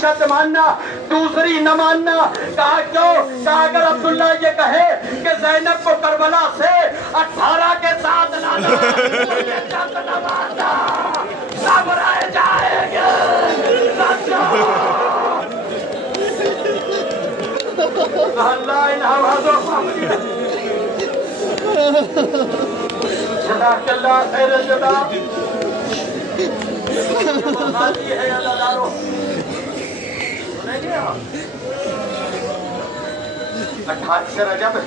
شرط ماننا دوسری نہ ماننا. کہا کیوں؟ کہا اگر عبداللہ یہ کہے کہ زینب کو کربلا سے 18 کے ساتھ لانا تو یہ شرط نہ ماننا. گھبرائے جائیں گے. اللہ ان حوازوں جزاک اللہ خیر الجزا. خالی ہے اللہ دارو. سنیں گے آپ 28 رجب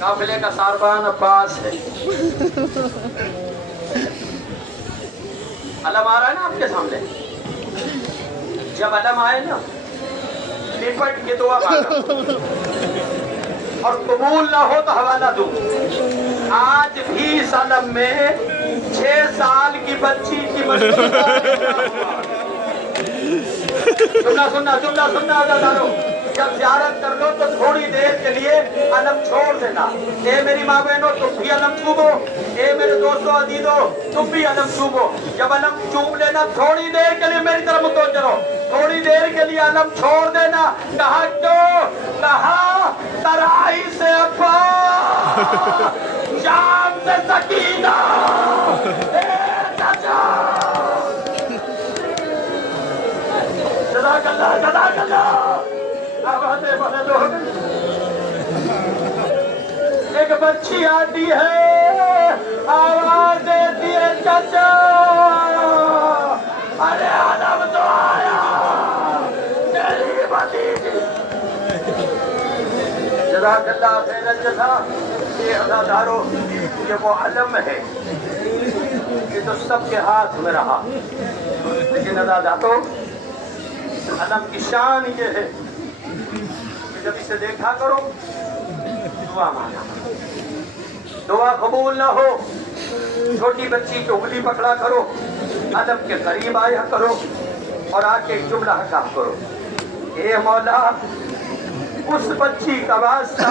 قافلے کا ساربان عباس ہے. علم آ رہا ہے نا آپ کے سامنے. جب علم آئے نا لپٹ کے دعا مانگا اور قبول نہ ہو تو حوالہ دوں. آج بھی اس علم میں 6 سال کی بچی کی سننا عزیزانو. جب زیارت کر لو تو تھوڑی دیر کے لیے علم چھوڑ دینا. اے میری ماں بہنوں تم بھی علم چومو. اے میرے دوستوں عزیزوں تم بھی علم چومو. جب علم چوم لینا تھوڑی دیر کے لیے میری طرف متوجہ رہو. تھوڑی دیر کے لیے علم چھوڑ دینا. کہا کیوں؟ کہا ترائی سے ابا، شام سے سکینہ. جزاک اللہ جزاک اللہ. آوازیں بلند ہو گئی. ایک بچی آتی ہے آواز دیتی ہے چچا ارے عالم تو آیا تیری بھتیجی. جزاک اللہ خیر الجزا. یہ عزادارو یہ وہ علم ہے یہ تو سب کے ہاتھ میں رہا. لیکن عزادارو علم کی شان یہ ہے کہ جب اسے دیکھا کرو دعا مانگا. دعا قبول نہ ہو چھوٹی بچی کی انگلی پکڑا کرو. علم کے قریب آیا کرو اور آ کے ایک جملہ حکا کرو. اے مولا اس بچی کا واسطہ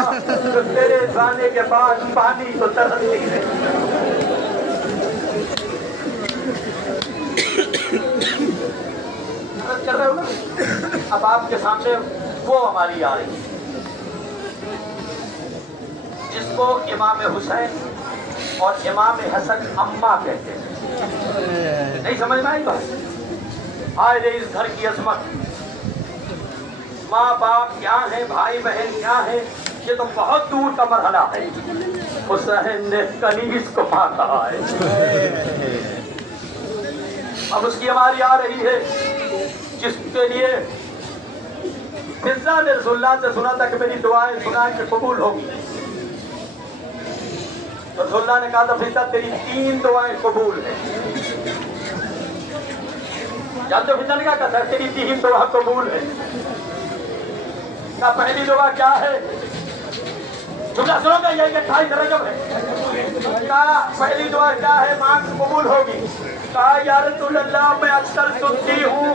جو تیرے جانے کے بعد پانی کو ترستی ہے. کر رہے ہو نا. اب آپ کے سامنے وہ ہماری آ رہی جس کو امام حسین اور امام حسن اماں کہتے ہیں. نہیں سمجھ میں آئی بات؟ آئے رہے اس گھر کی عظمت. ماں باپ کیا ہیں، بھائی بہن کیا ہیں، یہ تو بہت دور کا مرحلہ ہے. حسین نے کنیز کو ماں کہا ہے. اب اس کی ہماری آ رہی ہے جس کے لیے فضا نے رسول اللہ سے سنا تھا کہ میری دعائیں سنائیں کہ قبول ہوگی. رسول اللہ نے کہا تھا فضا تیری 3 دعائیں قبول ہیں. جانتے ہو فضا نے کہا تھا تیری 3 دعا قبول ہے. کہا پہلی دعا کیا ہے؟ جملہ سنو گا یہ 28 رجب ہے. کہا پہلی دعا کیا ہے؟ مانگ قبول ہوگی. کہا یا رسول اللہ میں اکثر سنتی ہوں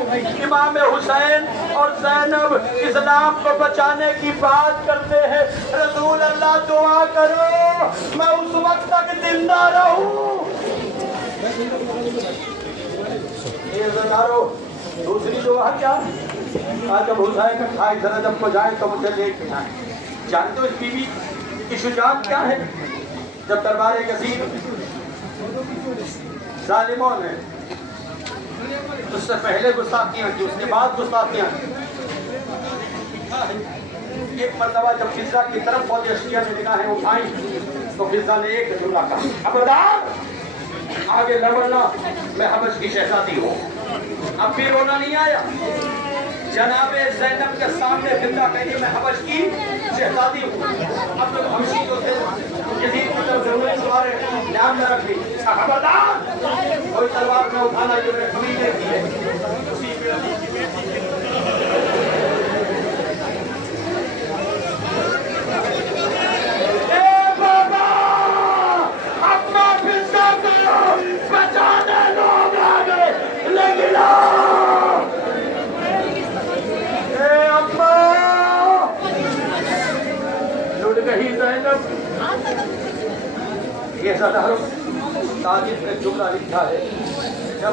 امام حسین اور زینب اسلام کو بچانے کی بات کرتے ہیں. رسول اللہ دعا کرو میں اس وقت تک زندہ رہوں. یہ زندارو دوسری دعا کیا؟ جب حسین 28 رجب کو جائیں تو مجھے لے کے آئیں. جانتے ہو اس بیوی کی شجاعت کیا ہے؟ جب دربار یزید ظالموں نے اس سے پہلے گستاخیاں کی، اس کے بعد گستاخیاں کی. ایک مرتبہ جب فضا کی طرف فوج اشیاء نے نگاہیں اٹھائیں تو فضا نے ایک جملہ کہا خبردار آگے نہ بڑھنا میں حبش کی شہزادی ہوں. اب بھی رونا نہیں آیا. جناب زینب کے سامنے فضا کہی میں حبش کی شہزادی ہوں. اب لوگ حبشی جو تھے یزید کی طرف ضرورت سوارے نام نہ رکھ لی. خبردار کوئی تلوار نہ اٹھانا جو میں خمیدے کی ہے. اسی یہ صدر تاجر نے جملہ لکھا ہے جب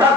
10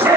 6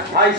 28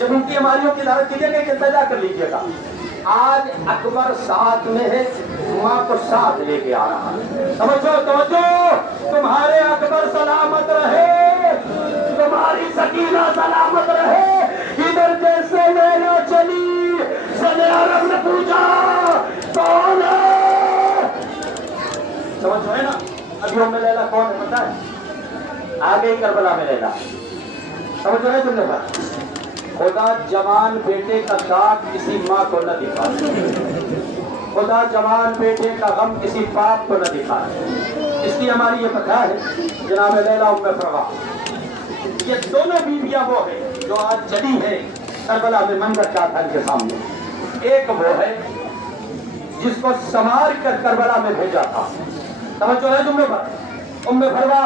جب ان کی اماریوں کی دعوت کیجیے گا کہ انتظار کر لیجیے گا. آج اکبر ساتھ میں ہے, ماں کو ساتھ لے کے آ رہا ہے. توجہ توجہ, تمہارے اکبر سلامت رہے, تمہاری سکینہ سلامت رہے. ادھر جیسے لینا چلی, سنے عرب نے پوچھا کون ہے, سمجھ ہے نا. ابھی ام لیلا کون ہے پتا ہے؟ آگے کربلا میں لیلا. سمجھ رہے تم نے بات؟ خدا جوان بیٹے کا داغ کسی ماں کو نہ دکھائے, خدا جوان بیٹے کا غم کسی باپ کو نہ دکھائے. اس کی ہماری یہ پتہ ہے جناب لیلا ام فروا, یہ دونوں بیویاں وہ ہیں جو آج جلی ہے کربلا میں منظر کیا تھا ان کے سامنے. ایک وہ ہے جس کو سنوار کر کربلا میں بھیجا تھا. توجہ ہے تم نے بات؟ ام فروا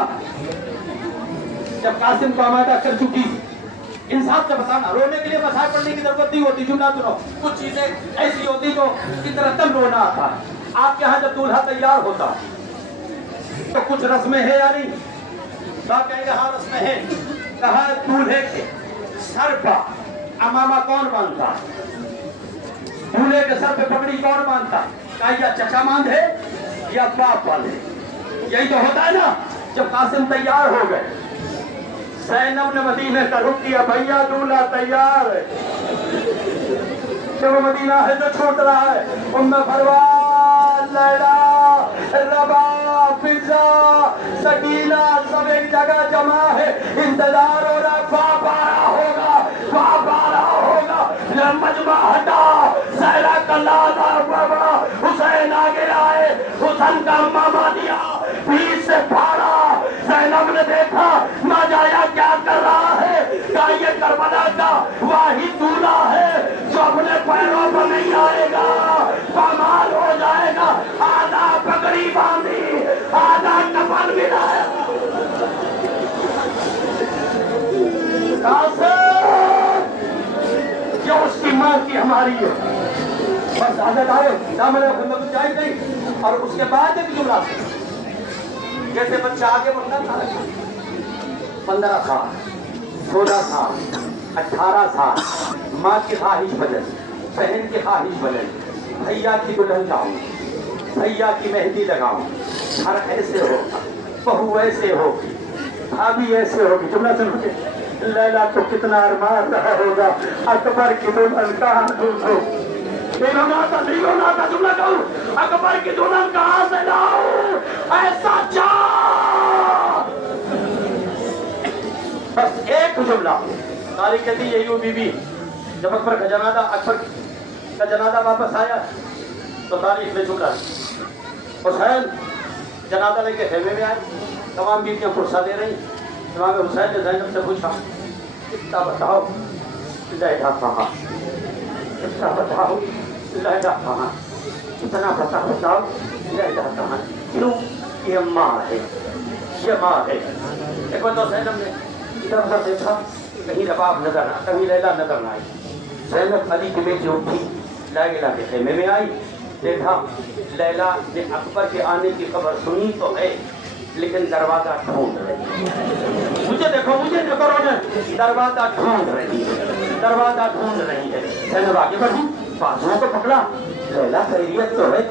جب قاسم کو آمادہ کر چکی, انصاف سے بتانا, رونے کے لیے مسائل پڑھنے کی ضرورت نہیں ہوتی, جو نہ سنو. کچھ چیزیں ایسی ہوتی جو کی طرح تب رونا آتا. آپ کے ہاں جب دولہا تیار ہوتا تو کچھ رسمیں ہیں یا نہیں؟ آپ کہیں گے ہاں رسمیں ہیں. کہا دولہے کے سر پر امامہ کون باندھتا, دولہے کے سر پہ پگڑی کون باندھتا؟ کہا یا چچا باندھے یا باپ باندھے. یہی تو ہوتا ہے نا. جب قاسم تیار ہو گئے, زینب نے مدینے کا رخ کیا, بھیا دولہا تیار ہے. جب مدینہ ہے تو چھوٹ رہا ہے. ام فروا, لیلا, ربا, فضا, سکینہ سب ایک جگہ جمع ہے. انتظار ہو رہا, باپ آ رہا ہوگا, باپ آ رہا ہوگا. مجمع ہٹا, زہرا کا لازا بابا, حسین آگے آئے, حسن کا ماما دیا, پیٹ سے پھاڑا. زینب نے دیکھا نہ جایا کیا کر رہا ہے, کہا یہ کربلا کا واحد دولہا ہے جو اپنے پیروں پر نہیں آئے گا, پامال ہو جائے گا. آدھا پگڑی باندھی, آدھا کفن ملایا. یہ اس کی ماں کی ہماری ہے. بس عادت آئے دامن خدمت جائز نہیں. اور اس کے بعد ایک جملہ, جیسے بچہ آگے بڑھتا تھا, 15 سال, 16 سال, 18 سال, ماں کی خواہش بدل, بہن کی خواہش بدل, بھیا کی دلہن لاؤں, بھیا کی مہندی لگاؤں, گھر ایسے ہوگا, بہو ایسے ہوگی, بھابھی ایسے ہوگی. جملہ سن کے لیلا کو کتنا ارمان رہا ہوگا, اکبر کی دلہن کہاں ڈھونڈو, نہیں ہونا تھا. جملہ کہوں, اکبر کی دلہن کہاں سے لاؤں, ایسا چاہ. بس ایک جملہ. تاریخ کہتی یہی وہ بی بی جب اکبر کا جنازہ واپس آیا تو تاریخ میں چکا. حسین جنازہ لے کے خیمے میں آئے, تمام بیویاں فرصہ دے رہی. امام حسین نے زینب سے پوچھا, کتنا بتاؤ, لیلا کہاں, کتنا بتاؤ, لیلا کہاں, کتنا بتاؤ, لیلا کہاں. کیوں؟ یہ ماں ہے, یہ ماں ہے. ایک بار تو زینب نے ادھر ادھر دیکھا, کہیں رباب نظر نہ, کہیں لیلا نظر نہ آئی. زینب علی کی بیٹی اٹھی, لیلا کے خیمے میں آئی, دیکھا لیلا نے اکبر کے آنے کی خبر سنی تو ہے لیکن دروازہ ڈھونڈ رہی ہے. مجھے دیکھو رونے, دروازہ ڈھونڈ رہی ہے, دروازہ ڈھونڈ رہی ہے. زینب آگے بڑھی, بازوؤں کو پکڑا, لیلا خیریت تو ہے,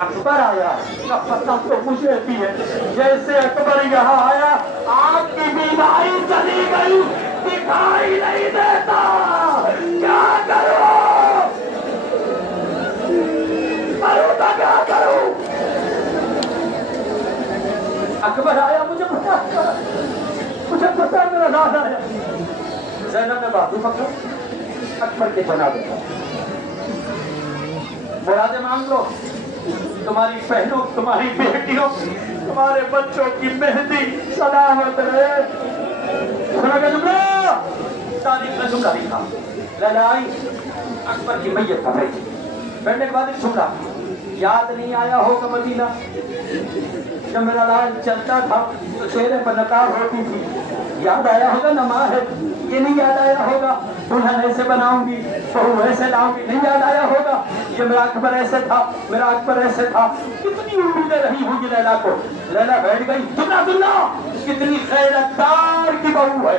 اکبر آیا ہے, کا پتہ تو مجھے بھی ہے. جیسے اکبر یہاں آیا, آپ کی بیماری چلی گئی, دکھائی نہیں دیتا, کیا کرو, کروں تو کیا کروں. اکبر آیا, مجھے پتا میرا نام آیا. زینب نے بازو پکڑا, اکبر کے جنازے پر, مرادیں مانگ لو, تمہاری بہنوں, تمہاری بیٹیوں, تمہارے بچوں کی مہندی سلامت رہے. سنا کا جملہ, تاریخ میں جملہ لکھا. لیلا آئی, اکبر کی میت پر بیٹھی, بیٹھنے کے بعد ایک جملہ, یاد نہیں آیا ہوگا مدینہ جب میرا لال چلتا تھا تو چہرے پر نقاب ہوتی تھی, یاد آیا ہوگا نا ماں ہے, یہ نہیں یاد آیا ہوگا دلہن ایسے بناؤں گی, بہو ایسے لاؤں گی, نہیں یاد آیا ہوگا یہ میرا اکبر ایسے تھا, میرا اکبر ایسے تھا. کتنی امیدیں رہی ہوں گی لیلا کو. لیلا بیٹھ گئی, جملہ سننا, کتنی غیرت دار کی بہو ہے,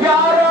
11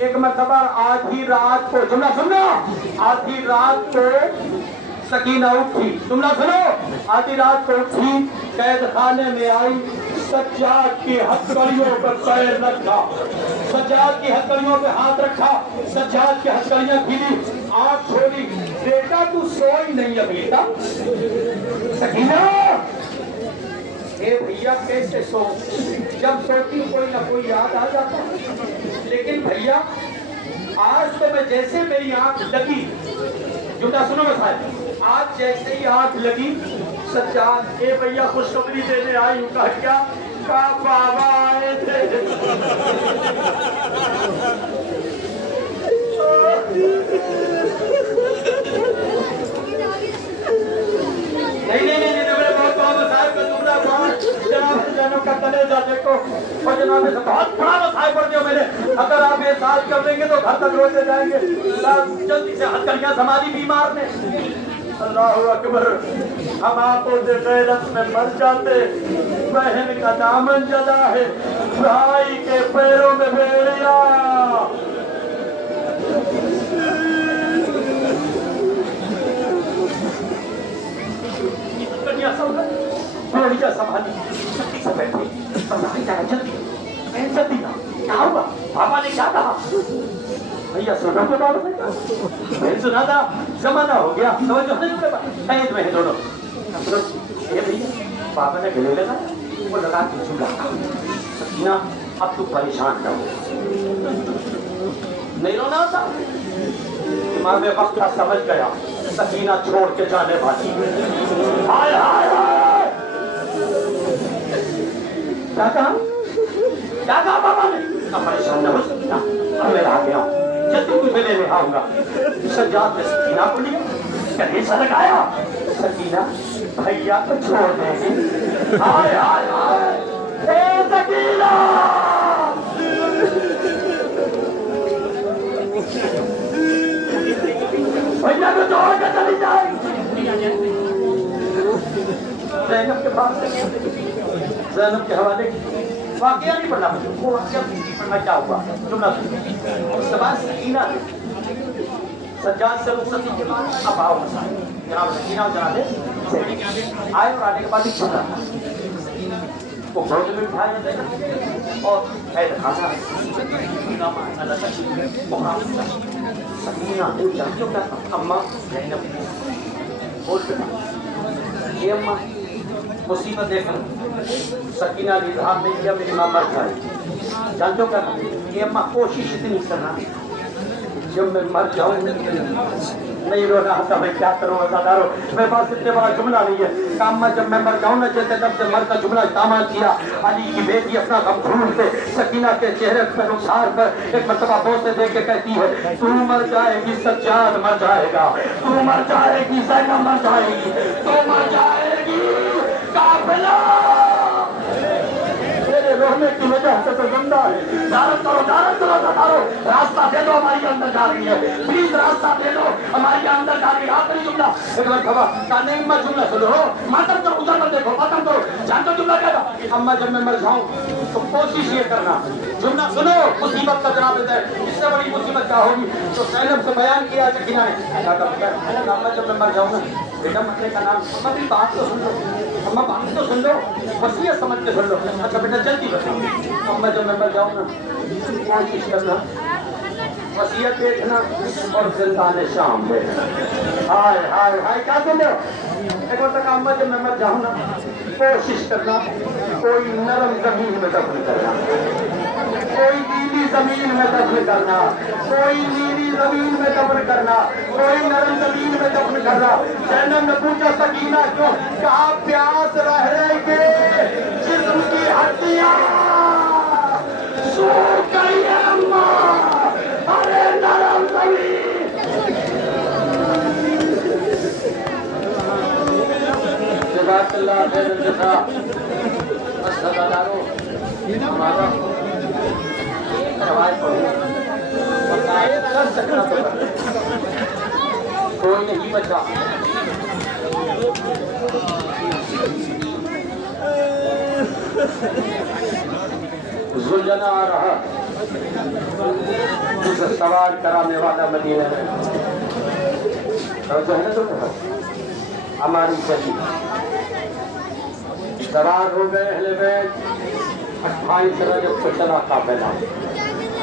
ایک مرتبہ آدھی رات کو، جملہ سننا، آدھی رات کو سکینہ اٹھی، جملہ سنو، آدھی رات کو اٹھی، قید خانے میں آئی، سجاد کی ہتھکڑیوں پر پیر رکھا، سجاد کی ہتھکڑیوں پہ ہاتھ رکھا، سجاد کی ہتھکڑیاں کھلی، آنکھ کھولی، بیٹا تو سوئی نہیں ہے بیٹا؟ سکینہ، اے بھیا کیسے سو؟ جب سوتی کوئی نہ کوئی یاد آ جاتا، لیکن بھیا آج تو میں جیسے میری آنکھ لگی، جملہ سنو مسائل، آج جیسے ہی آنکھ لگی، سجاد اے بھیا خوشخبری دینے آئی ہوں، کہا کیا؟ کہا بابا آئے تھے۔ نہیں جناب کا کلیجہ دیکھو، اور جناب سے بہت بڑا مسائل پڑھ دیو میرے، اگر آپ یہ ساتھ کر دیں گے تو گھر تک روتے جائیں گے، جلدی سے ہتھکڑیاں ہماری بیمار نے۔ اللہ اکبر، ہم آنکھوں سے غیرت میں مر جاتے، بہن کا دامن جلا ہے، بھائی کے پیروں میں بیڑیا۔ بیڑیا سنبھالی، چھتی سے بیٹھے، سنبھالی جانا جلدی، بہن جلدی نا، کیا ہوا؟ پاپا نے کیا کہا؟ بھیا سنو تو بات ہے، بہن سنا تھا، زمانہ ہو گیا، توجہ نہیں ہوئے بات، قید میں ہیں دونوں۔ اے بھیا، پاپا نے گلے لگا، وہ لگا کے جھولا، سکینہ اب تو پریشان نہ ہو، نہیں رونا ہوتا؟ امام وقت کا سمجھ گیا، سکینہ چھوڑ کے جانے والی، ہائے ہائے ہائے، کیا کہا؟ کیا کہا پاپا نے؟ اب پریشان نہ ہو سکینہ، اب میں آ گیا ہوں، جلدی تجھے لینے آؤں گا۔ سجاد نے سکینہ کو لیا، کہیں سے لگایا، سکینہ بھیا کو چھوڑ دیں گے، ہائے ہائے ہائے، اے سکینہ! بھیا کو چھوڑ کے چلی جائے، زینب کے پاس زینب کے حوالے واقعہ نہیں پڑھنا مجھے، وہ واقعہ نہیں پڑھنا، کیا ہوا جملہ سنو۔ اس کے بعد سکینہ سجاد سے رخصتی کے بعد اب آؤ مسائل، جناب سکینہ اور جناب آئے، اور آنے کے بعد ایک چھوٹا وہ گود میں اٹھایا زینب اور قید خانہ سکینہ نے جانچوں کیا کہا، اماں زینب بول بیٹا، یہ اماں مصیبت دیکھ لوں، سکینہ نے اظہار نہیں کیا میری ماں مر جائے، جانچوں کیا کہا، یہ اماں کوشش اتنی کرنا، جب میں مر جاؤں نہیں رونا آتا، میں کیا کروں عزادارو، میرے پاس اتنے بڑا جملہ نہیں ہے، کامہ جب میں مر جاؤں نا، جیسے تب سے مر کا جملہ استعمال کیا، علی کی بیٹی اپنا غم بھول کے سکینہ کے چہرے پر رخسار پر ایک مرتبہ بوسے دے کے کہتی ہے، تو مر جائے گی سجاد مر جائے گا، تو مر جائے گی زینب مر جائے گی، تو مر جائے گی قافلہ تیرے رونے کی وجہ سے تو زندہ ہے، دارت کرو ستارو، راستہ دے دو ہماری اندر جا رہی ہے، پلیز راستہ دے دو ہماری اندر جا رہی ہے۔ آخری جملہ ایک مرتبہ کہنے اماں جملہ سنو، ماتم کرو، ادھر مت دیکھو، ماتم کرو، جانتے جملہ کیا تھا، اماں جب میں مر جاؤں تو کوشش یہ کرنا، جملہ سنو، مصیبت کا جناب ہے، اس سے بڑی مصیبت کیا ہوگی، تو زینب سے بیان کیا سکینہ نے، اماں جب میں مر جاؤں نا، بیٹا مرنے کا نام، اماں میری بات تو سن لو، اماں بات تو سن لو، وصیت سمجھ کے سن لو، اچھا بیٹا جلدی بتاؤ، اماں جب میں مر جاؤں نا، کوشش کرنا، وصیت دیکھنا اور زندان شام دیکھنا، ہائے ہائے ہائے، کیا سن لو، ایک وقت تک اماں جب میں مر جاؤں نا، کوشش کرنا کوئی نرم زمین میں دفن کرنا، کوئی نیلی زمین میں دفن کرنا، کوئی نیلی زمین میں دفن کرنا، کوئی نرم زمین میں دفن کرنا۔ زینب نے پوچھا سکینہ کیوں؟ کہا پیاس رہ رہ کے جسم کی ہڈیاں سوکھ گئی ہے اماں، ارے نرم زمین۔ جزاک اللہ خیر الجزا۔ عزادارو ہمارا روایت پڑھو، کر سکنا تو کر، کوئی نہیں بچا۔ زلجنا آ رہا، اسے سوار کرانے والا مدینہ ہے. توجہ ہے نا تمہیں؟ ہماری چلی سوار ہو گئے اہل بیت. 28 رجب کو چلا قافلہ.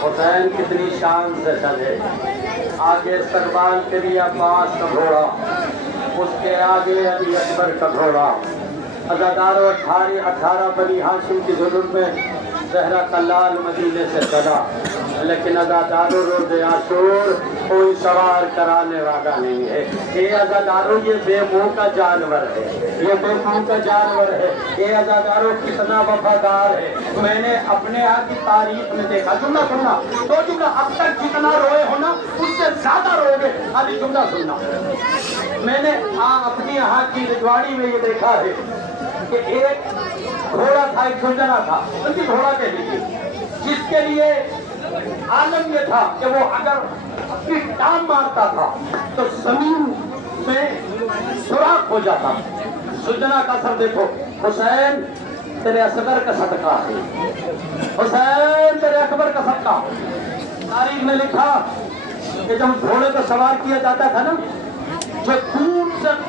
حسین کتنی شان سے چلے. آگے سربان کے لیے عباس کا گھوڑا, اس کے آگے علی اکبر کا گھوڑا. عزادارو 18 بنی ہاشم کی ضرورت میں زہرا کا لال مدینے سے چلا. لیکن عزادارو روز عاشور کوئی سوار کرانے والا نہیں ہے. یہ عزادارو یہ بے منہ کا جانور ہے, یہ بے منہ کا جانور ہے. یہ عزادارو کتنا وفادار ہے میں نے اپنے ہاں کی تاریخ میں دیکھا. جملہ سننا, دو جملہ, اب تک جتنا روئے ہو نا اس سے زیادہ رو گے. ابھی جملہ سننا. میں نے اپنی یہاں کی رجواڑی میں یہ دیکھا ہے کہ ایک گھوڑا تھا, ایک گھنجنا تھا, ان کی گھوڑا کے لیے, جس کے لیے عالم یہ تھا کہ وہ اگر اپنی ٹانگ مارتا تھا تو زمین میں سوراخ ہو جاتا. سجنا کا سر دیکھو, حسین تیرے اصغر کا صدقہ ہے, حسین تیرے اکبر کا صدقہ. تاریخ میں لکھا کہ جب گھوڑے کو سوار کیا جاتا تھا نا, جو دور سے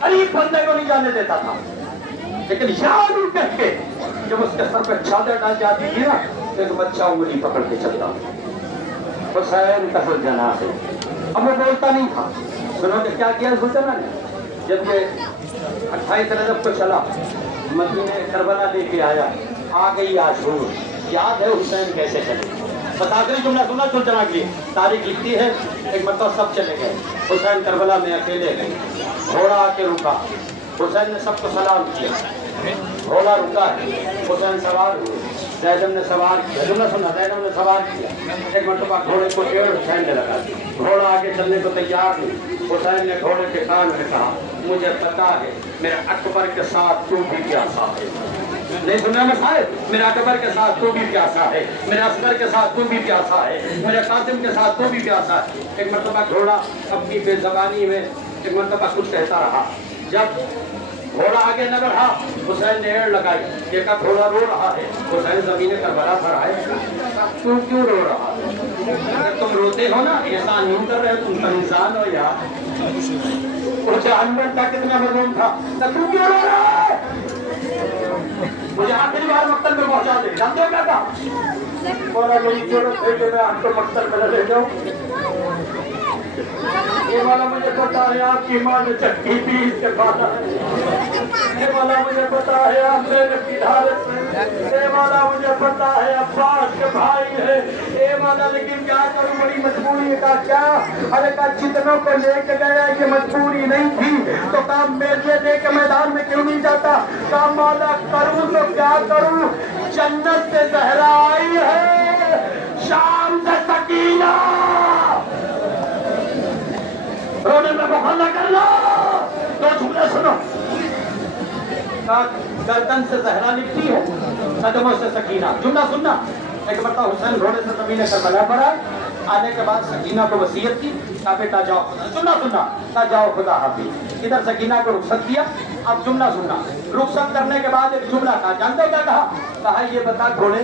قریب بندے کو نہیں جانے دیتا تھا, لیکن یاد کہہ کے جب اس کے سر پہ چادر ڈال جاتی تھی نا ایک بچہ انگلی پکڑ کے چلتا. حسین کا سلجنا ہے. اب وہ بولتا نہیں تھا. سنو کہ کیا کیا سلجنا نے, جب یہ 28 رجب کو چلا مدینے کربلا لے کے آیا, آ گئی عاشور. یاد ہے حسین کیسے چلے؟ بتا کر جملہ سنا سلجنا کی تاریخ لکھتی ہے. ایک مرتبہ سب چلے گئے, حسین کربلا میں اکیلے گئے. گھوڑا آ کے رکا, حسین نے سب کو سلام کیا. گھوڑا رکا ہے, حسین سوار ہوئے, زینب نے سوار کیا. جملہ سنا, زینب نے سوار کیا. ایک مرتبہ گھوڑے کو ٹیڑھ حسین نے لگا دیا. گھوڑا آگے چلنے کو تیار نہیں. حسین نے گھوڑے کے کان میں کہا, مجھے پتا ہے میرے اکبر کے ساتھ تو بھی پیاسا ہے. نہیں سننا میں صاحب, میرے اکبر کے ساتھ تو بھی پیاسا ہے, میرے اصغر کے ساتھ تو بھی پیاسا ہے, میرے قاسم کے ساتھ تو بھی پیاسا ہے. ایک مرتبہ گھوڑا اپنی بے زبانی میں ایک مرتبہ کچھ کہتا رہا. جب گھوڑا آگے نہ بڑھا حسین نے ایڑ لگائی, دیکھا گھوڑا رو رہا ہے. حسین زمین کربلا پر آئے, تو کیوں رو رہا ہے؟ اگر تم روتے ہو نا, ایسا نہیں کر رہے, تم تو انسان ہو یار. وہ جانور تھا, کتنا مظلوم تھا, تو کیوں رو رہا ہے؟ مجھے آخری بار مقتل میں پہنچا دے. جانتے ہو کیا تھا؟ بولا میری ضرورت ہے کہ میں آپ کو مقتل میں لے جاؤں. یہ والا مجھے پتا ہے آپ کی ماں نے چکی تھی اس کے بعد. یہ والا مجھے پتا ہے آپ نے کی دھارت میں. یہ والا مجھے پتا ہے عباس کے بھائی ہے. یہ والا لیکن کیا کروں, بڑی مجبوری کا. کیا ارے کا جتنوں کو لے کے گیا یہ مجبوری نہیں تھی تو کام میرے دے کے میدان میں کیوں نہیں جاتا. کام مولا کروں تو کیا کروں, جنت سے زہرا آئی ہے, شام سے سکینہ. رونے میں بخار نہ کرنا. دو جملے سنو. گردن سے زہرا لکھتی ہے, قدموں سے سکینہ. جملہ سننا. ایک مرتبہ حسین گھوڑے سے زمین کربلا پر آئے. آنے کے بعد سکینہ کو وصیت کی, کہا بیٹا جاؤ خدا. جملہ سننا, کہا جاؤ خدا حافظ. ادھر سکینہ کو رخصت کیا. اب جملہ سننا. رخصت کرنے کے بعد ایک جملہ کہا, جانتے کیا کہا؟ کہا یہ بتا گھوڑے,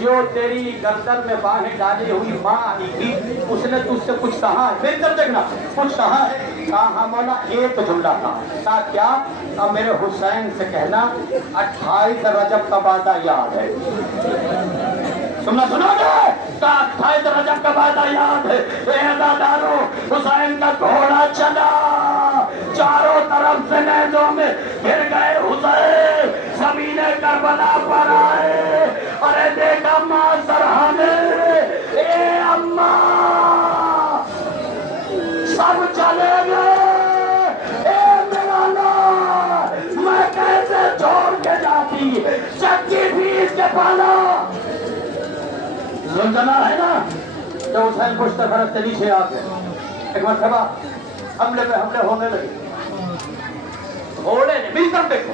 جو تیری گردن میں باہیں ڈالی ہوئی ماں آئی تھی اس نے تجھ سے کچھ کہا ہے؟ پھر کر دیکھنا, کچھ کہا ہے؟ کہا ہاں مولا, ایک جملہ تھا. کہا کیا؟ اب میرے حسین سے کہنا 28 رجب کا وعدہ یاد ہے. سننا سنا گے, کہا 28 رجب کا وعدہ یاد ہے. عزادارو حسین کا گھوڑا چلا, چاروں طرف سے نیزوں میں گھر گئے. حسین زمین کربلا پر آئے. ارے دیکھا ماں سرحانے, اے اماں سب چلے گئے. اے میرا لال, میں کیسے چھوڑ کے جاتی, چکی پیس کے پالا. زلزلہ ہے نا, جب حسین پشت فرق سے نیچے آ گئے. ایک مرتبہ حملے پہ حملے ہونے لگے. گھوڑے نے مل کر دیکھو,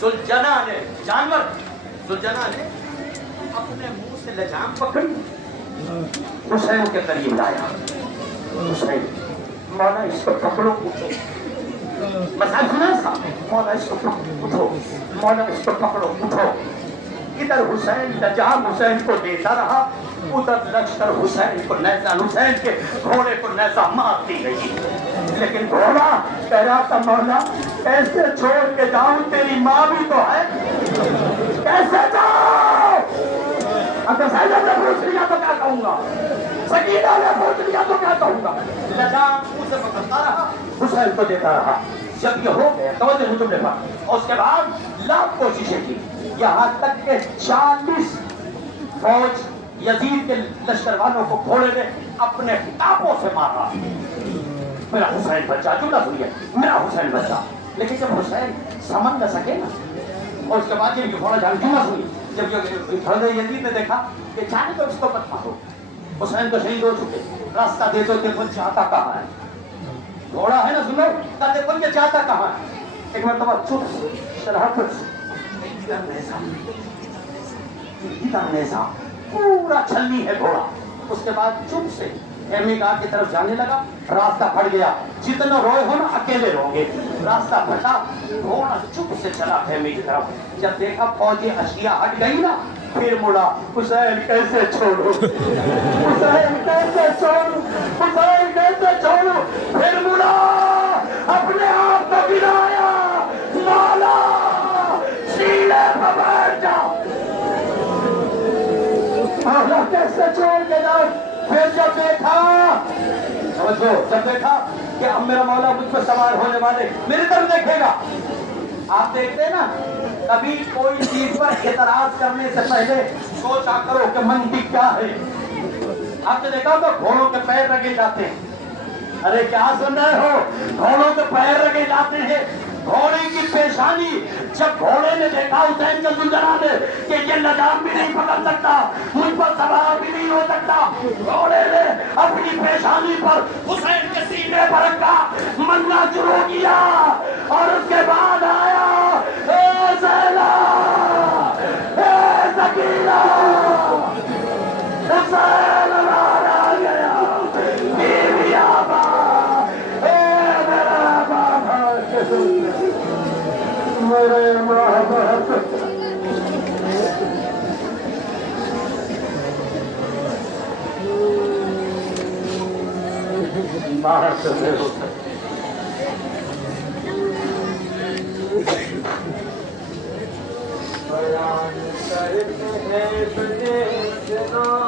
سلجنا نے, جانور سلجنا نے اپنے منہ سے لجام پکڑی, حسین کے قریب لایا. حسین, مولا اس کو پکڑو, مسائل سنا تھا, مولا اس کو اٹھو, مولا اس کو پکڑو, اٹھو. ادھر حسین جام حسین کو دیتا رہا، ادھر لشکر حسین کو نیزہ، حسین کے گھوڑے کو نیزہ مارتی رہی، لیکن گھوڑا کہہ رہا تھا مولا کیسے چھوڑ کے جاؤں، تیری ماں بھی تو ہے، کیسے جاؤں؟ اگر زینب نے پوچھ لیا تو کیا کہوں گا، سکینہ نے پوچھ لیا تو کیا کہوں گا؟ جام اسے پکڑتا رہا، حسین کو دیتا رہا۔ جب یہ ہو گیا توجہ حضور نے پاک، اور اس کے بعد لاکھ کوششیں کی، یہاں تک کہ 40 فوج یزید کے لشکر والوں کو گھوڑے نے اپنے ٹاپوں سے مارا، میرا حسین بچہ، جملہ سنیے، میرا حسین بچہ۔ لیکن جب حسین سمجھ نہ سکے نا، اور اس کے بعد یہ گھوڑا جان، جملہ سنیے، جب یہ یزید نے دیکھا کہ جانے تو اس کو مت مارو، حسین کو شہید ہو چکے، راستہ دے دو، دیکھو چاہتا کہاں ہے، گھوڑا ہے نا، سنو کہ دیکھو یہ چاہتا کہاں ہے۔ ایک مرتبہ چپ سے شرحت سے ادھر نیزہ پورا چھلنی ہے گھوڑا، اس کے بعد چپ سے خیمے گاہ کی طرف جانے لگا، راستہ پھٹ گیا، جتنا روئے ہو نا اکیلے رہو گے، راستہ پھٹا، گھوڑا چپ سے چلا خیمے کی طرف، جب دیکھا فوجی اشیاء ہٹ گئی نا، پھر مڑا، حسین کیسے چھوڑو، حسین کیسے چھوڑو، حسین کیسے چھوڑو، پھر مڑا، اپنے آپ کو گرایا، مولا سینے پر بیٹھ جا، مولا کیسے چھوڑ کے جاؤ۔ پھر جب دیکھا، سمجھو، جب دیکھا کہ اب میرا مولا مجھ پہ سوار ہونے والے، میری طرف دیکھے گا۔ آپ دیکھتے ہیں نا، کبھی کوئی چیز پر اعتراض کرنے سے پہلے سوچا کرو کہ منطق کیا ہے۔ آپ نے دیکھا تو گھوڑوں کے پیر رگے جاتے ہیں، ارے کیا سن رہے ہو، گھوڑوں کے پیر رگے جاتے ہیں، گھوڑے کی پیشانی، جب گھوڑے نے دیکھا حسین کا زلجنا نے کہ یہ لگام بھی نہیں پکڑ سکتا، مجھ پر سوار بھی نہیں ہو سکتا، گھوڑے نے اپنی پیشانی پر حسین کے سینے پر رکھا، مننا شروع کیا، اور اس کے بعد آیا، اے زینہ، اے سکینہ، حسین مارا گیا، بیوی آبا، اے میرا بابا، میرے محبت، باہر سے بیان کرتے ہیں